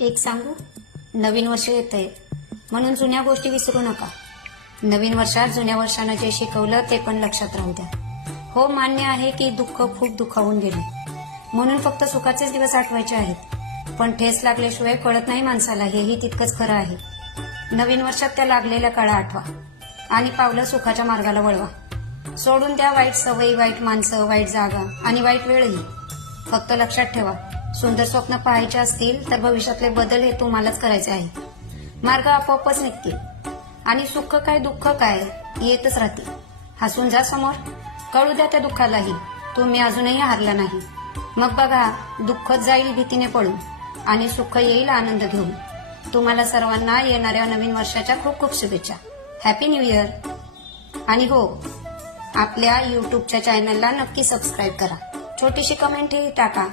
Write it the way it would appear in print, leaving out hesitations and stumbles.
एक सांगू, नवीन वर्ष येतंय म्हणून जुन्या गोष्टी विसरू नका. नवीन वर्षात जुन्या वर्षानं जे शिकवलं ते पण लक्षात राहू द्या. हो, मान्य आहे की दुःख खूप दुखावून गेले, म्हणून फक्त सुखाचेच दिवस आठवायचे आहेत. पण ठेस लागल्याशिवाय कळत नाही माणसाला, हेही तितकंच खरं आहे. नवीन वर्षात त्या लागलेल्या काळा आठवा आणि पावलं सुखाच्या मार्गाला वळवा. सोडून द्या वाईट सवयी, वाईट माणसं, वाईट जागा आणि वाईट वेळही. फक्त लक्षात ठेवा, सुंदर स्वप्न पाहायचे असतील तर भविष्यातले बदल हे तुम्हालाच करायचे आहे. मार्ग आपोआपच निघतील आणि सुख काय दुःख काय येतच राहतील. हसून जा समोर, कळू द्या त्या दुःखालाही तुम्ही अजूनही हारला नाही. मग बघा, दुःखच जाईल भीतीने पळून आणि सुख येईल आनंद घेऊन. तुम्हाला सर्वांना येणाऱ्या नवीन वर्षाच्या खूप खूप शुभेच्छा. Happy new year. आणि हो, आपल्या युट्यूबच्या चॅनलला नक्की सबस्क्राईब करा. छोटीशी कमेंटही टाका.